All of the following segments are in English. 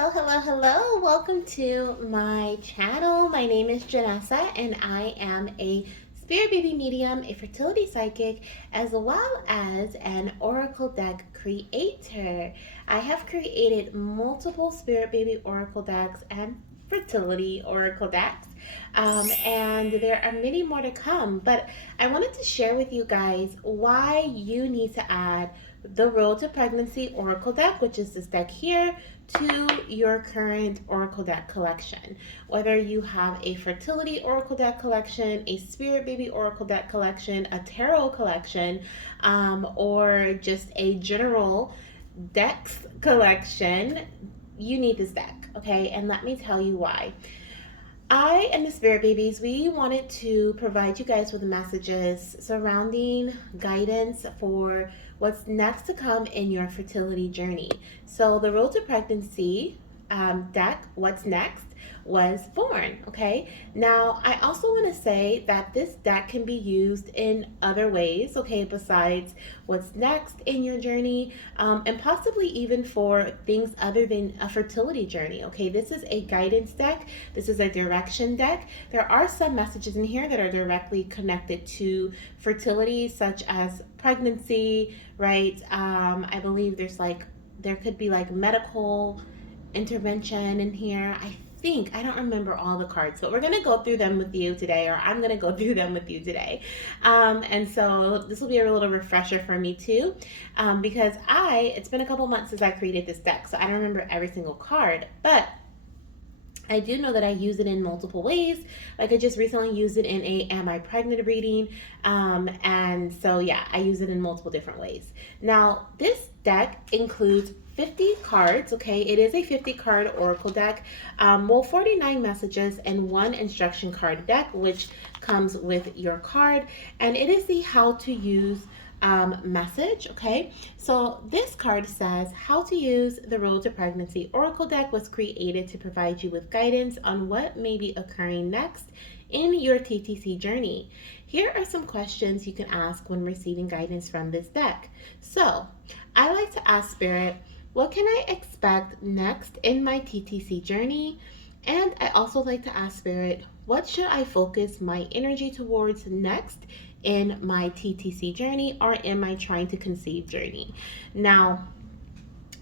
Hello. Welcome to my channel. My name is Janessa, and I am a spirit baby medium, a fertility psychic, as well as an oracle deck creator. I have created multiple spirit baby oracle decks and fertility oracle decks, and there are many more to come. But I wanted to share with you guys why you need to add the Road to Pregnancy Oracle deck, which is this deck here, to your current Oracle deck collection. Whether you have a fertility Oracle deck collection, a Spirit Baby Oracle deck collection, a tarot collection, or just a general decks collection, you need this deck, okay? And let me tell you why. I and the Spirit Babies, we wanted to provide you guys with messages surrounding guidance for what's next to come in your fertility journey. So the Road to Pregnancy deck, What's Next, was born, okay? Now, I also want to say that this deck can be used in other ways, okay, besides what's next in your journey, and possibly even for things other than a fertility journey, okay? This is a guidance deck. This is a direction deck. There are some messages in here that are directly connected to fertility, such as pregnancy, right? I believe there could be like medical intervention in here. I don't remember all the cards, but we're going to go through them with you today, or I'm going to go through them with you today. And so this will be a little refresher for me too, because it's been a couple months since I created this deck, so I don't remember every single card, but I do know that I use it in multiple ways. Like I just recently used it in a Am I Pregnant reading. And so yeah, I use it in multiple different ways. Now, this deck includes 50 cards, okay? It is a 50 card oracle deck. 49 messages and one instruction card deck, which comes with your card. And it is the how to use message, okay? So this card says, how to use the Road to Pregnancy Oracle deck was created to provide you with guidance on what may be occurring next in your TTC journey. Here are some questions you can ask when receiving guidance from this deck. So I like to ask Spirit, what can I expect next in my TTC journey? And I also like to ask Spirit, what should I focus my energy towards next in my TTC journey or in my trying to conceive journey? Now,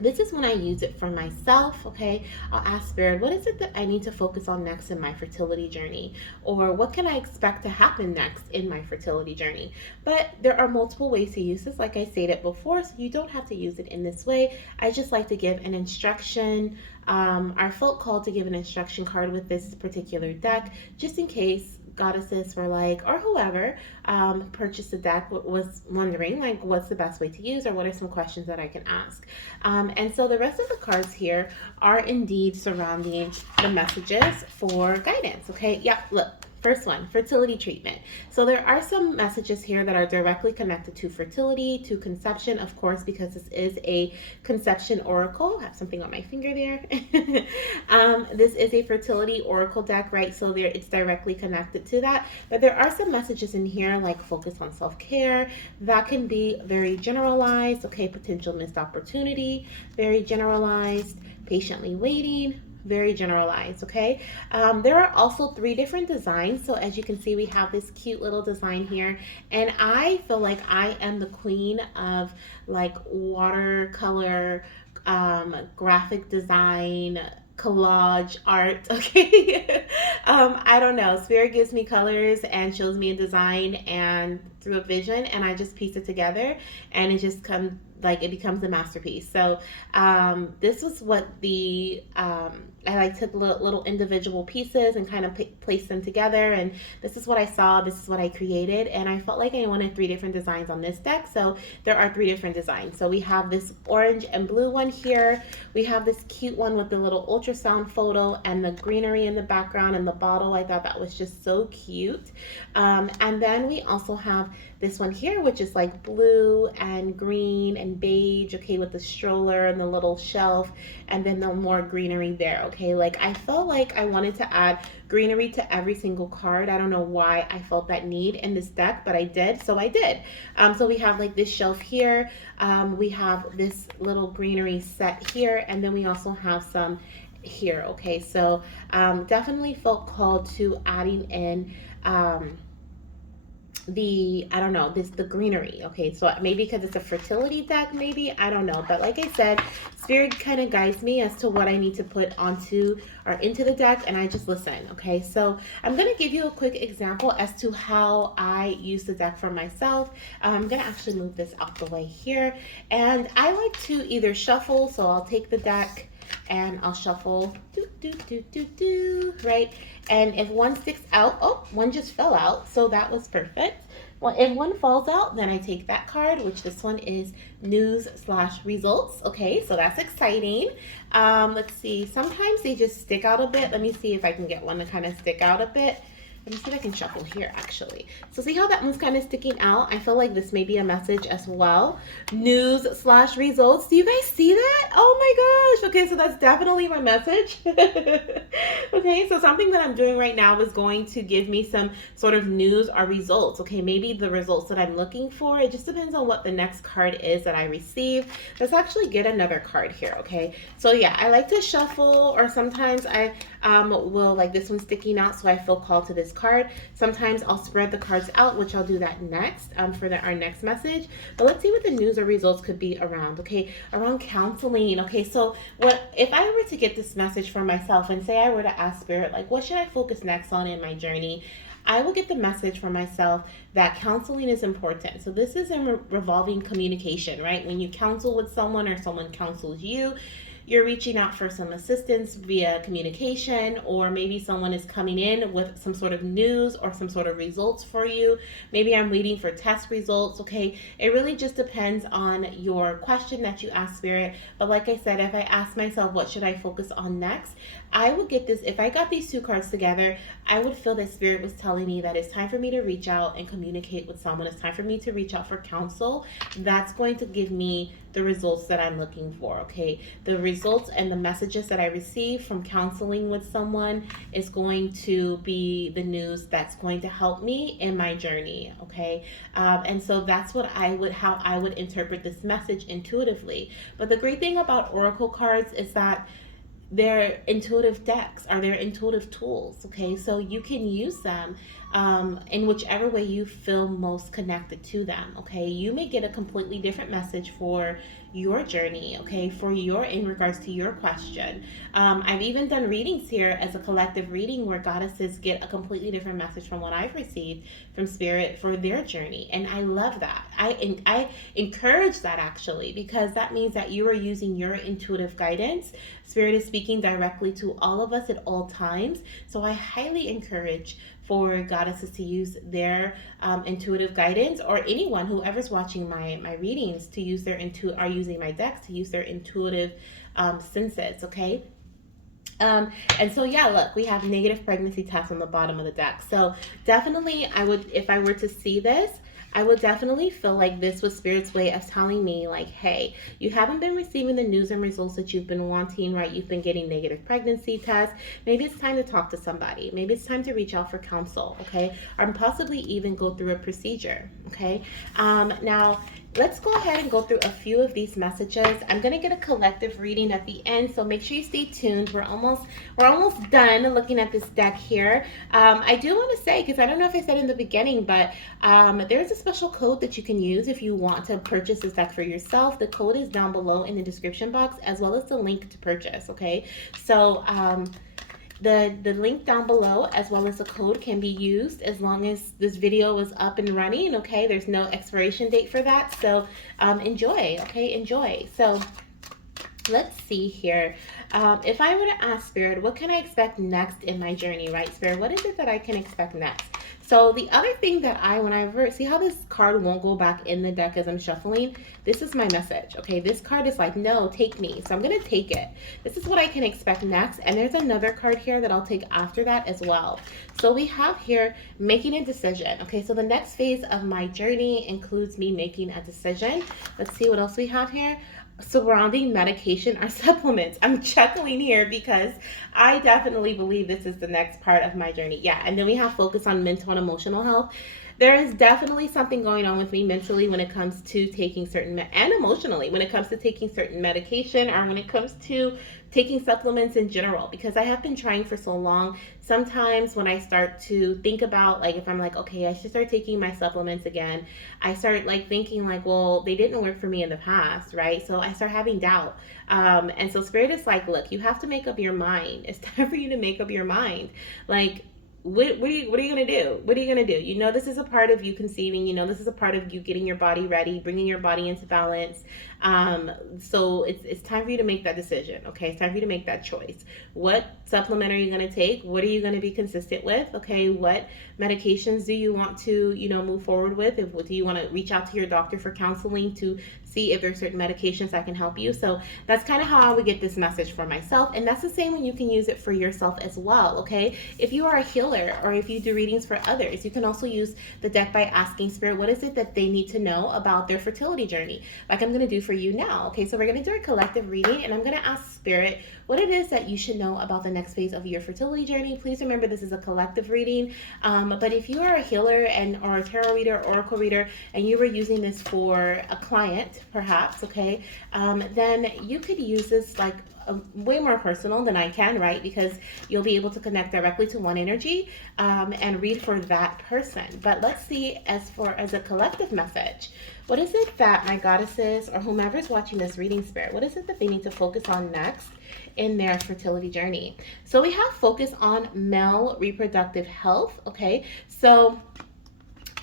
this is when I use it for myself, okay? I'll ask Spirit, what is it that I need to focus on next in my fertility journey? Or what can I expect to happen next in my fertility journey? But there are multiple ways to use this, like I stated before, so you don't have to use it in this way. I just like to give an instruction. I felt called to give an instruction card with this particular deck, just in case goddesses were like, or whoever purchased the deck was wondering like what's the best way to use, or what are some questions that I can ask. And so the rest of the cards here are indeed surrounding the messages for guidance, okay? Yep, look. First one, fertility treatment. So there are some messages here that are directly connected to fertility, to conception, of course, because this is a conception oracle. I have something on my finger there. This is a fertility oracle deck, right? So it's directly connected to that. But there are some messages in here like focus on self-care. That can be very generalized, okay? Potential missed opportunity, very generalized, patiently waiting, very generalized, okay? There are also 3 different designs. So as you can see, we have this cute little design here, and I feel like I am the queen of like watercolor graphic design collage art, okay? I don't know, Spirit gives me colors and shows me a design and through a vision, and I just piece it together, and it becomes a masterpiece. So this was what I took little individual pieces and kind of placed them together, and this is what I saw, this is what I created, and I felt like I wanted 3 different designs on this deck, so there are 3 different designs. So we have this orange and blue one here, we have this cute one with the little ultrasound photo and the greenery in the background and the bottle. I thought that was just so cute. And then we also have this one here, which is like blue and green and beige page, okay, with the stroller and the little shelf, and then the more greenery there, okay? Like, I felt like I wanted to add greenery to every single card. I don't know why I felt that need in this deck, but I did, so I did. So we have like this shelf here, we have this little greenery set here, and then we also have some here, okay? So definitely felt called to adding in the, I don't know, the greenery, okay? So maybe because it's a fertility deck, maybe, I don't know, but like I said, spirit kind of guides me as to what I need to put onto or into the deck, and I just listen, okay? So I'm gonna give you a quick example as to how I use the deck for myself. I'm gonna actually move this out the way here, and I like to either shuffle, so I'll take the deck and I'll shuffle, right? And if one sticks out, oh, one just fell out, so that was perfect. Well, if one falls out, then I take that card, which this one is news/results. Okay, so that's exciting. Let's see, sometimes they just stick out a bit. Let me see if I can get one to kind of stick out a bit. Let me see if I can shuffle here, actually. So see how that one's kind of sticking out? I feel like this may be a message as well. News/results. Do you guys see that? Oh my gosh. Okay, so that's definitely my message. Okay, so something that I'm doing right now is going to give me some sort of news or results. Okay, maybe the results that I'm looking for. It just depends on what the next card is that I receive. Let's actually get another card here, okay? So yeah, I like to shuffle, or sometimes I will, like this one sticking out, so I feel called to this card. Sometimes I'll spread the cards out, which I'll do that next for our next message. But let's see what the news or results could be around, okay? Around counseling, okay? So what if I were to get this message for myself, and say I were to ask spirit, like, what should I focus next on in my journey? I will get the message for myself that counseling is important. So this is in revolving communication, right? When you counsel with someone or someone counsels you, you're reaching out for some assistance via communication, or maybe someone is coming in with some sort of news or some sort of results for you. Maybe I'm waiting for test results, okay? It really just depends on your question that you ask spirit. But like I said, if I ask myself, what should I focus on next? I would get this, if I got these two cards together, I would feel that spirit was telling me that it's time for me to reach out and communicate with someone. It's time for me to reach out for counsel. That's going to give me the results that I'm looking for, okay? The results and the messages that I receive from counseling with someone is going to be the news that's going to help me in my journey, okay? And so that's what how I would interpret this message intuitively. But the great thing about oracle cards is that they're intuitive decks, are their intuitive tools, okay? So you can use them in whichever way you feel most connected to them, okay? You may get a completely different message for your journey, okay, in regards to your question. I've even done readings here as a collective reading where goddesses get a completely different message from what I've received from spirit for their journey, and I love that. I encourage that, actually, because that means that you are using your intuitive guidance. Spirit is speaking directly to all of us at all times, so I highly encourage for goddesses to use their intuitive guidance, or anyone, whoever's watching my readings, to use their are using my decks to use their intuitive senses, okay? And so yeah, look, we have negative pregnancy tests on the bottom of the deck. So definitely I would, if I were to see this, I would definitely feel like this was spirit's way of telling me, like, hey, you haven't been receiving the news and results that you've been wanting, right? You've been getting negative pregnancy tests. Maybe it's time to talk to somebody. Maybe it's time to reach out for counsel, okay? Or possibly even go through a procedure, okay? Now, let's go ahead and go through a few of these messages. I'm gonna get a collective reading at the end, so make sure you stay tuned. We're almost done looking at this deck here. I do want to say, because I don't know if I said in the beginning, but there's a special code that you can use if you want to purchase this deck for yourself. The code is down below in the description box, as well as the link to purchase, okay? So the link down below, as well as the code, can be used as long as this video is up and running, okay? There's no expiration date for that, so enjoy, okay? Enjoy. So let's see here. If I were to ask spirit, what can I expect next in my journey, right? Spirit, what is it that I can expect next? So the other thing that whenever, see how this card won't go back in the deck as I'm shuffling? This is my message, okay? This card is like, no, take me. So I'm going to take it. This is what I can expect next. And there's another card here that I'll take after that as well. So we have here making a decision. Okay, so the next phase of my journey includes me making a decision. Let's see what else we have here. Surrounding medication or supplements. I'm chuckling here because I definitely believe this is the next part of my journey. Yeah, and then we have focus on mental and emotional health. There is definitely something going on with me mentally when it comes to taking certain and emotionally when it comes to taking certain medication, or when it comes to taking supplements in general, because I have been trying for so long. Sometimes when I start to think about, like, if I'm like, okay, I should start taking my supplements again, I start like thinking like, well, they didn't work for me in the past, right? So I start having doubt. And so Spirit is like, look, you have to make up your mind. It's time for you to make up your mind. Like, what are you going to do? What are you going to do? You know, this is a part of you conceiving. You know, this is a part of you getting your body ready, bringing your body into balance. So it's time for you to make that decision. Okay. It's time for you to make that choice. What supplement are you going to take? What are you going to be consistent with? Okay. What medications do you want to, move forward with? Do you want to reach out to your doctor for counseling to see if there's certain medications that can help you? So that's kind of how I would get this message for myself. And that's the same when you can use it for yourself as well. Okay. If you are a healer, or if you do readings for others, you can also use the deck by asking Spirit, what is it that they need to know about their fertility journey? Like I'm going to do for you now. Okay, so we're going to do a collective reading, and I'm going to ask Spirit what it is that you should know about the next phase of your fertility journey. Please remember this is a collective reading, but if you are a healer or a tarot reader, oracle reader, and you were using this for a client perhaps, okay, then you could use this like way more personal than I can, right? Because you'll be able to connect directly to one energy and read for that person. But let's see, as a collective message, what is it that my goddesses or whomever's watching this reading, Spirit, what is it that they need to focus on next in their fertility journey? So we have focus on male reproductive health. Okay, so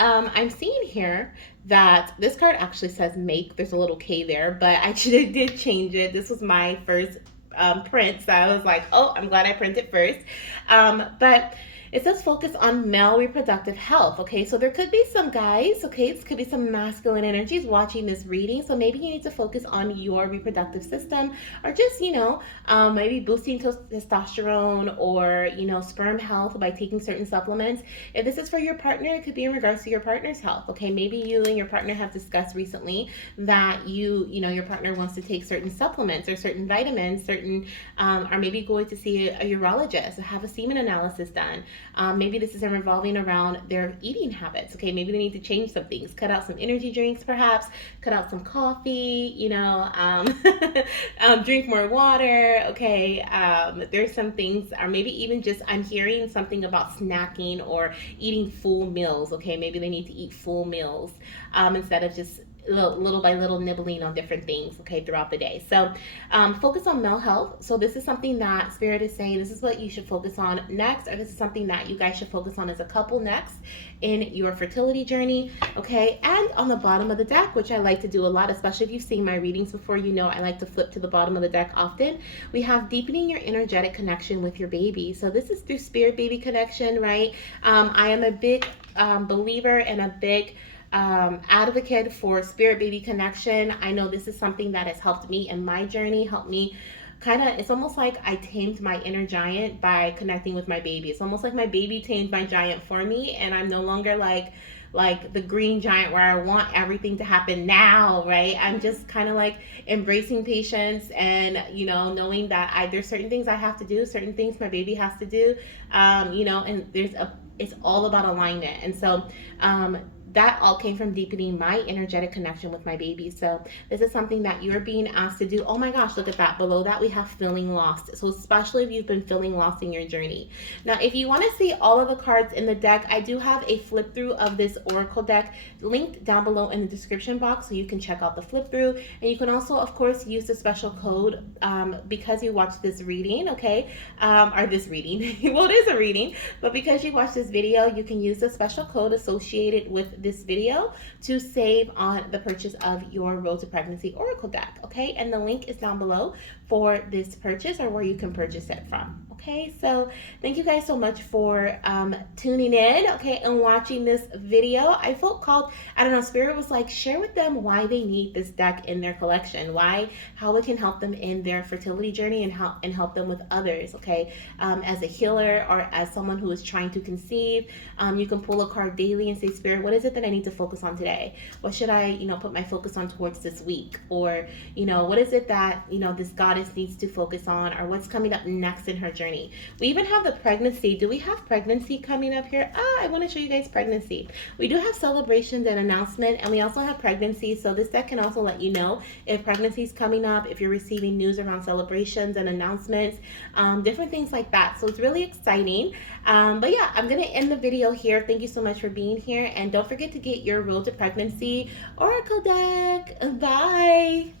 I'm seeing here that this card actually says make. There's a little K there, but I did change it. This was my first print, so I was like, oh, I'm glad I printed first. But it says focus on male reproductive health. Okay, so there could be some guys, okay, this could be some masculine energies watching this reading. So maybe you need to focus on your reproductive system, or just, maybe boosting testosterone or, sperm health by taking certain supplements. If this is for your partner, it could be in regards to your partner's health. Okay, maybe you and your partner have discussed recently that your partner wants to take certain supplements or certain vitamins, or maybe going to see a urologist or have a semen analysis done. Maybe this is revolving around their eating habits. Okay, maybe they need to change some things, cut out some energy drinks, perhaps cut out some coffee, drink more water. Okay, there's some things, or maybe even just I'm hearing something about snacking or eating full meals. Okay, maybe they need to eat full meals instead of just little by little nibbling on different things, okay, throughout the day. So focus on male health. So this is something that Spirit is saying this is what you should focus on next, or this is something that you guys should focus on as a couple next in your fertility journey. Okay, and on the bottom of the deck, which I like to do a lot, especially if you've seen my readings before, I like to flip to the bottom of the deck often. We have deepening your energetic connection with your baby. So this is through Spirit Baby Connection, right? I am a big believer and a big advocate for Spirit Baby Connection. I know this is something that has helped me in my journey, helped me it's almost like I tamed my inner giant by connecting with my baby. It's almost like my baby tamed my giant for me, and I'm no longer like the green giant where I want everything to happen now, right? I'm just kind of like embracing patience and, knowing that there's certain things I have to do, certain things my baby has to do, and it's all about alignment. And so, that all came from deepening my energetic connection with my baby. So this is something that you're being asked to do. Oh my gosh, look at that. Below that, we have feeling lost. So especially if you've been feeling lost in your journey. Now, if you want to see all of the cards in the deck, I do have a flip through of this Oracle deck linked down below in the description box, so you can check out the flip through. And you can also, of course, use the special code because you watched this reading, okay? Or this reading. Well, it is a reading, but because you watched this video, you can use the special code associated with this video to save on the purchase of your Road to Pregnancy Oracle deck, okay? And the link is down below for this purchase, or where you can purchase it from. Okay, so thank you guys so much for tuning in, okay, and watching this video. I felt called, I don't know, Spirit was like, share with them why they need this deck in their collection, how it can help them in their fertility journey and help them with others, okay? As a healer or as someone who is trying to conceive, you can pull a card daily and say, Spirit, what is it that I need to focus on today? What should I, put my focus on towards this week? Or, what is it that, this goddess needs to focus on, or what's coming up next in her journey? We even have the pregnancy. Do we have pregnancy coming up here? I want to show you guys pregnancy. We do have celebrations and announcement, and we also have pregnancy. So this deck can also let you know if pregnancy is coming up, if you're receiving news around celebrations and announcements, different things like that. So it's really exciting. But yeah, I'm going to end the video here. Thank you so much for being here. And don't forget to get your Road to Pregnancy Oracle deck. Bye.